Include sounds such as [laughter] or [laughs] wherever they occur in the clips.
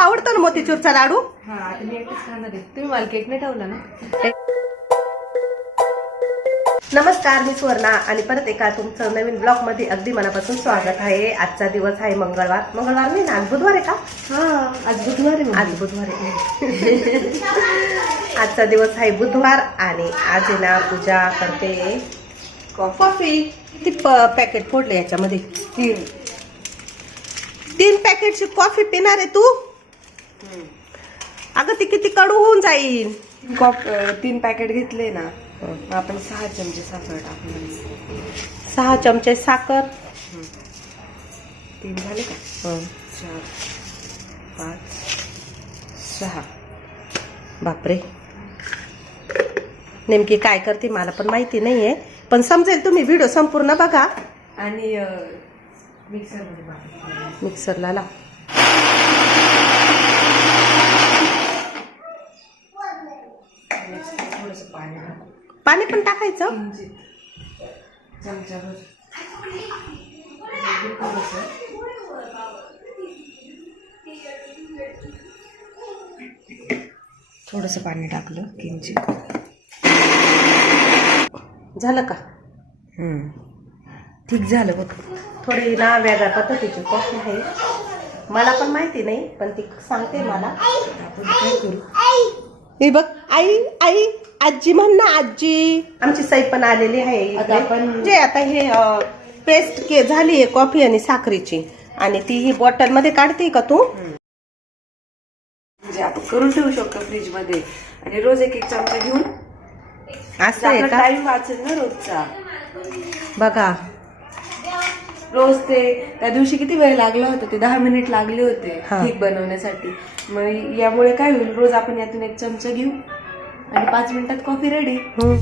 तुला आवडतो ना मोतीचूरचा लाडू? हा आता मी एकटीच खाणार आहे. तुम्ही मला केक नाही ठेवला ना? नमस्कार मी सुवर्णा आणि परत एका तुमचं नवीन ब्लॉगमध्ये अगदी मनापासून स्वागत आहे. आजचा दिवस आहे मंगळवार. मंगळवार नाही ना? आज बुधवार आहे का? हा आज बुधवार आहे आज बुधवार आहे. [laughs] आजचा दिवस आहे बुधवार आणि आज ना पूजा करते. कॉफी किती पॅकेट फोडले याच्यामध्ये? तीन. तीन पॅकेटची कॉफी पिणार आहे तू? अगं ती किती कडू होऊन जाईल. कॉप तीन पॅकेट घेतले ना आपण सहा चमचे साखर टाकणार सहा चमचे साखर. तीन झाले का? चार पाच सहा. बापरे. नेमकी काय करते मला पण माहिती नाहीये. पण समजेल तुम्ही व्हिडिओ संपूर्ण बघा. आणि मिक्सर मिक्सरला लाव थोडस पाणी टाकू पाणी पण टाकायचं? चमचाभर थोडंसं. थोडंसं पाणी टाकलं किंचित. झालं का? ठीक झालं बघ. थोडी ना वेगळ्या पद्धतीची कॉफी आहे. मला पण माहिती नाही पण ती सांगते मला. आपण काय करू? हे बघ आई आई आजी म्हण ना आजी. आमची सई पण आलेली आहे इकडे. आता आपण- जे आता हे पेस्ट के झाली आहे कॉफी आणि साखरेची. आणि ती ही बॉटलमध्ये काढते का तू? म्हणजे आपण करून ठेवू शकतो फ्रीजमध्ये. आणि रोज एक एक चमचा घेऊन. असं आहे का? टाइम वाचेल ना रोजचा. बघा रोज ते त्या दिवशी किती वेळ लागला होता ते दहा मिनिट लागले होते हा. केक बनवण्यासाठी. मग यामुळे काय होईल रोज आपण यातून एक चमचा घेऊ आणि पाच मिनिटात coffee ready hmm.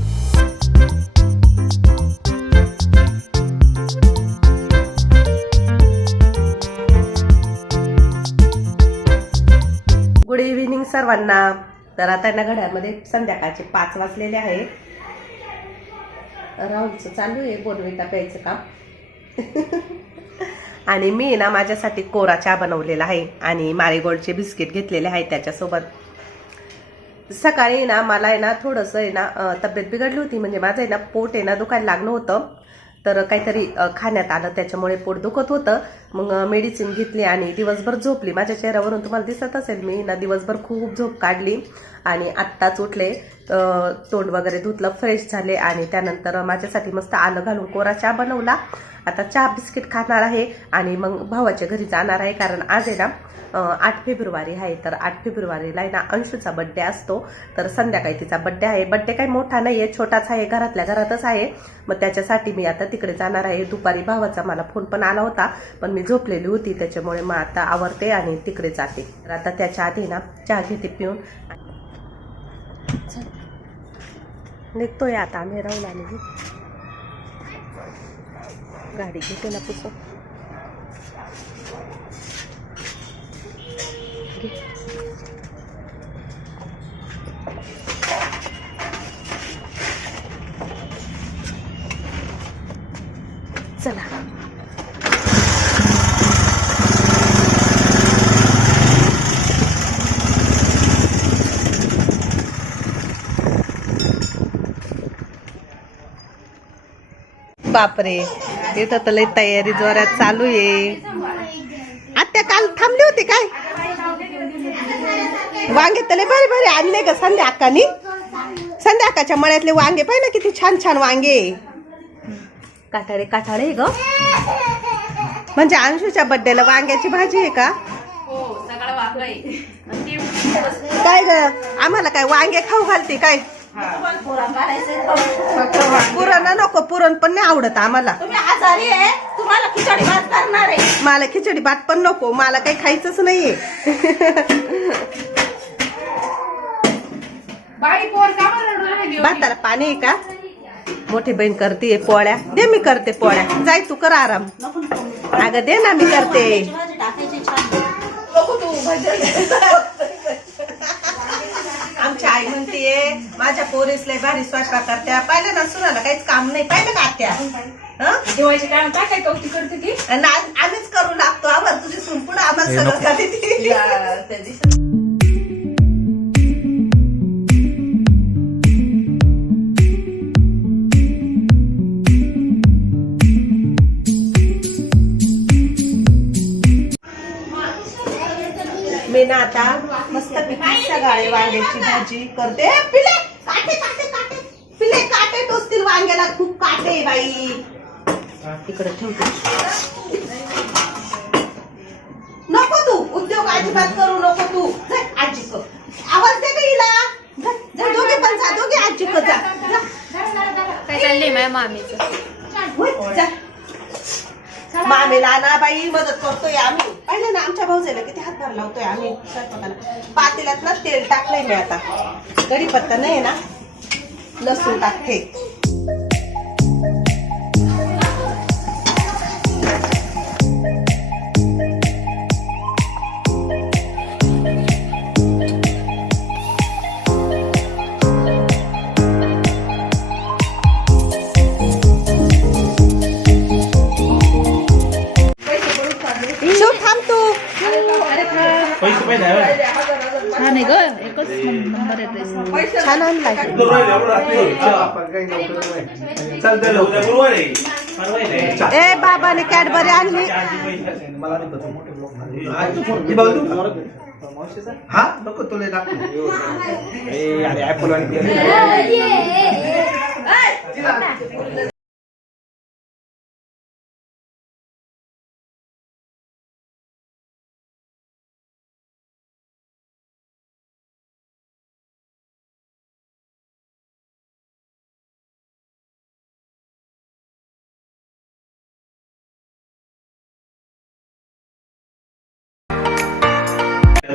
Good evening सर्वांना. तर आता ना घड्यामध्ये संध्याकाळचे पाच वाजलेले आहे राहुलचं चालू आहे बोनविटा प्यायचं काम. आणि मी ना माझ्यासाठी कोरा चहा बनवलेला आहे आणि मारीगोल्डचे बिस्किट घेतलेले आहे त्याच्यासोबत. सकाळी ना मला आहे ना थोडंसं आहे ना तब्येत बिघडली होती म्हणजे माझं आहे ना पोट आहे ना दुखायला लागलं होतं. तर काहीतरी खाण्यात आलं त्याच्यामुळे पोट दुखत होतं. मग मेडिसिन घेतली आणि दिवसभर झोपली. माझ्या चेहऱ्यावरून तुम्हाला दिसत असेल मी ना दिवसभर खूप झोप काढली आणि आत्ताच उठले. तोंड वगैरे धुतलं फ्रेश झाले आणि त्यानंतर माझ्यासाठी मस्त आलं घालून कोरा चहा बनवला. आता चहा बिस्किट खाणार आहे आणि मग भावाच्या घरी जाणार आहे कारण आज आहे ना आठ फेब्रुवारी आहे. तर आठ फेब्रुवारीला आहे ना अंशूचा बड्डे असतो. तर संध्याकाळी तिचा बड्डे आहे. बड्डे काही मोठा नाही आहे छोटाच आहे घरातल्या घरातच आहे. मग त्याच्यासाठी मी आता तिकडे जाणार आहे. दुपारी भावाचा मला फोन पण आला होता पण मी झोपलेली होती त्याच्यामुळे मग आता आवरते आणि तिकडे जाते. तर आता त्याच्या आधी ना चहा घेते पिऊन. निघतोय आता आम्ही राहून आलेली. गाडी घेते ना पुसो चला बापरे. तिथं तर लय तयारी जोरात चालू आहे. आत्या काल थांबली होती काय? वांगे तर लय भारी भारी आणले ग संध्या अक्कानी संध्या अक्काच्या मळ्यातले वांगे पाहिजे ना किती छान छान वांगे. काठाळे काठाळे ग. म्हणजे अंशूच्या बड्डेला वांग्याची भाजी आहे का? काय ग? आम्हाला काय वांगे खाऊ घालते काय? पुरण नको पुरण पण नाही आवडत आम्हाला. तुम्ही आजारी आहे तुम्हाला खिचडी भात करणार आहे. मला खिचडी भात पण नको मला काही खायचंच नाहीये. भाताला पाणी आहे का? मोठी बहीण करते पोळ्या. दे मी करते पोळ्या. जाय तू कर आराम. अगं दे ना मी करते. आई म्हणते माझ्या पोरीस लय भारी स्वयंपाक करत्या. पाहिलं ना सुनाला काहीच काम नाही. पाहिलं का आत्या? हं? काय काय काय कौतुक करते ती? आणि आ- आम्हीच करू लागतो. आवर तुझी इथून पुढे आम्हाला सगळं खाली त्या दिवशी. मी ना आता मस्त पिकी सकाळी वांग्याची भाजी करते. पिले काटे काटे काटे. पिले काटे टोचतील वांग्याला. खूप काटे बाई. इकडे ठेवते नको तू. उद्योग अजिबात करू नको तू. आजी कर आवाज दे का हिला. दोघे पण जा दोघे आजी कर जा. काय चाललंय माझ्या मामीचं. मामीला ना बाई मदत करतोय आम्ही. पाहिलं ना आमच्या भाऊजाला किती हातभार लावतोय आम्ही स्वयंपाकाला. पातेल्यात ना तेल टाकलंय मी आता. कढीपत्ता नाही ना? लसूण टाकते. छान आणलाय. ए बाबाने कॅडबरी आणली. हा? नको तुला दाखव.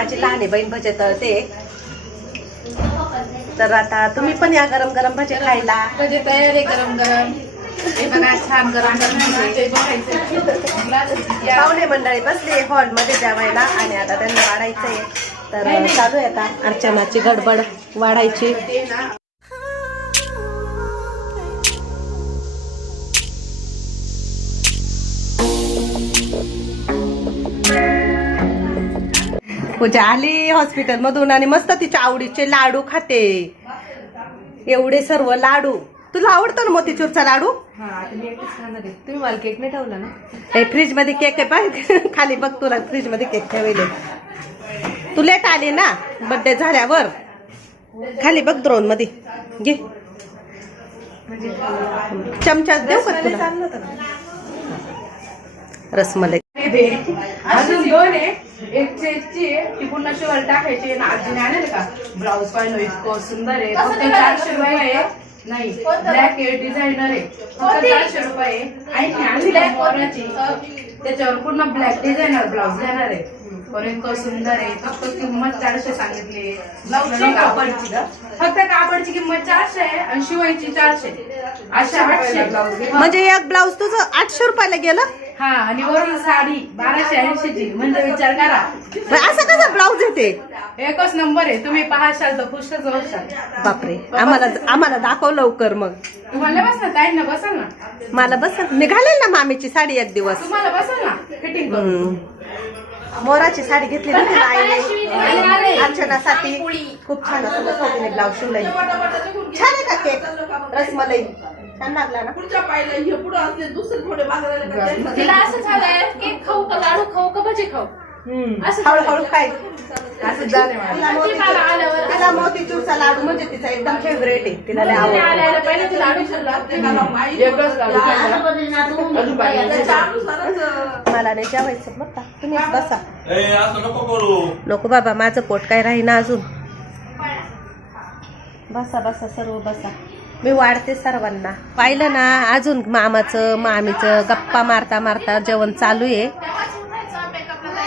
माझी लहान बहीण भजे तळते. तर आता तुम्ही पण या गरम गरम भजे खायला. म्हणजे तयार आहे गरम गरम हे बघा छान गरम गरम भजे [laughs] पाहुणे मंडळी बसले हॉलमध्ये जेवायला आणि आता त्यांना वाढायचंय. तर चालू आहे आता. अर्चनाची गडबड वाढायची. पूजा आली हॉस्पिटल मधून आणि मस्त तिच्या आवडीचे लाडू खाते. एवढे सर्व लाडू. तुला आवडतो ना मोतीचूरचा लाडू? हा तुम्ही मला केक नाही ठेवला ना? फ्रीजमध्ये केक आहे पाय. खाली बघ तुला फ्रीजमध्ये केक ठेवले तू लेट आली ना? बर्थडे झाल्यावर. खाली बघ द्रोणमध्ये घे चमचा देऊ का तुला? चाललं अजून दोन आहे. एक चेकची आहे. ती पुन्हा शिवायला टाकायची आणि आजीने आणेल का? ब्लाऊज पाहिलं इतकं सुंदर आहे. फक्त चारशे रुपये आहे. नाही ब्लॅक आहे डिझायनर आहे. फक्त चारशे रुपये आहे. आणि आहे मोराची त्याच्यावर पूर्ण ब्लॅक डिझायनर ब्लाऊज देणार आहे. पण इतकं सुंदर आहे. फक्त किंमत चारशे सांगितली कापडची? फक्त कापडची किंमत चारशे आहे आणि शिवायची चारशे. अशा आठशे. म्हणजे एक ब्लाऊज तुझं आठशे रुपयाला गेलं? हा आणि वरून साडी बाराशे म्हणजे विचार करा. असं कसं ब्लाऊज येते? एकच नंबर आहे. तुम्ही पाहाशाल तर खुशच बापरे आम्हाला आम्हाला दाखव लवकर मग. तुम्हाला बस ना ताई? ना बसा ना. मला बस मी घालेल ना मामीची साडी एक दिवस. तुम्हाला बसा ना? फिटिंग करून. मोराची साडी घेतली ना तिला आईने. [laughs] अर्चनासाठी. खूप छान असं तिने ब्लाऊज शिवलाय. छान आहे का केक? रसमलाई. छान लागला ना? तिला असं झालंय केक खाऊ का लाडू खाऊ का भजी खाऊ? असं हळूहळू काय. तिला मोतीचूरचा लाडू म्हणजे तिचा एकदम फेवरेट आहे. तिला. मला नाही जेवायचं का? तुम्ही बसा. नको बाबा माझं पोट काय राहीना अजून. बसा बसा सर्व बसा. मी वाढते सर्वांना. पाहिलं ना अजून मामाचं मामीचं गप्पा मारता मारता जेवण चालू आहे.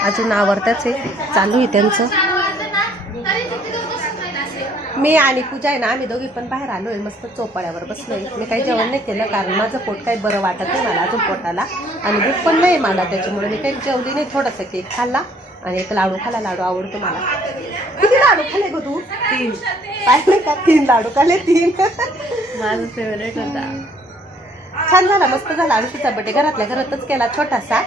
अजून आवडताच आहे. चालू आहे त्यांचं. मी आणि पूजा आहे ना आम्ही दोघी पण बाहेर आलोय मस्त चोपाळ्यावर बसलोय. मी काही जेवण नाही केलं कारण माझं पोट काही बरं वाटत नाही मला अजून पोटाला. आणि भूक पण नाही मला त्याच्यामुळे मी काही जेवली नाही. थोडासा केक खाल्ला आणि एक लाडू खाल्ला. लाडू आवडतो मला. किती लाडू खाल्ले गो तू? तीन. पाहिले का? तीन लाडू खाल्ले तीन. माझं फेवरेट होता. छान झाला मस्त झाला. आयुष्याचा बड्डे घरातल्या घरातच केला छोटासा.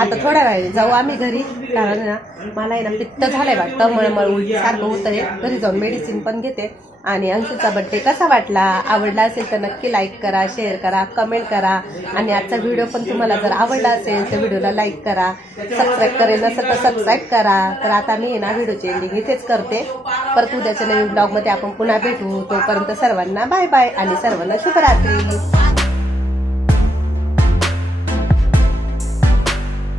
आता थोड्या वेळ जाऊ आम्ही घरी कारण ना मला आहे ना पित्त झालंय वाटतं मळमळ उलटी सारखं होतं आहे घरी जाऊन मेडिसिन पण घेते. आणि अंशूचा बड्डे कसा वाटला? आवडला असेल तर नक्की लाईक करा शेअर करा कमेंट करा. आणि आजचा व्हिडिओ पण तुम्हाला जर आवडला असेल तर व्हिडिओला लाईक करा. सबस्क्राईब करेल नसेल तर सबस्क्राईब करा. तर आता मी ना व्हिडिओची एंडिंग इथेच करते. परत उद्याच्या नवीन ब्लॉगमध्ये आपण पुन्हा भेटू. तोपर्यंत सर्वांना बाय बाय आणि सर्वांना शुभरात्री.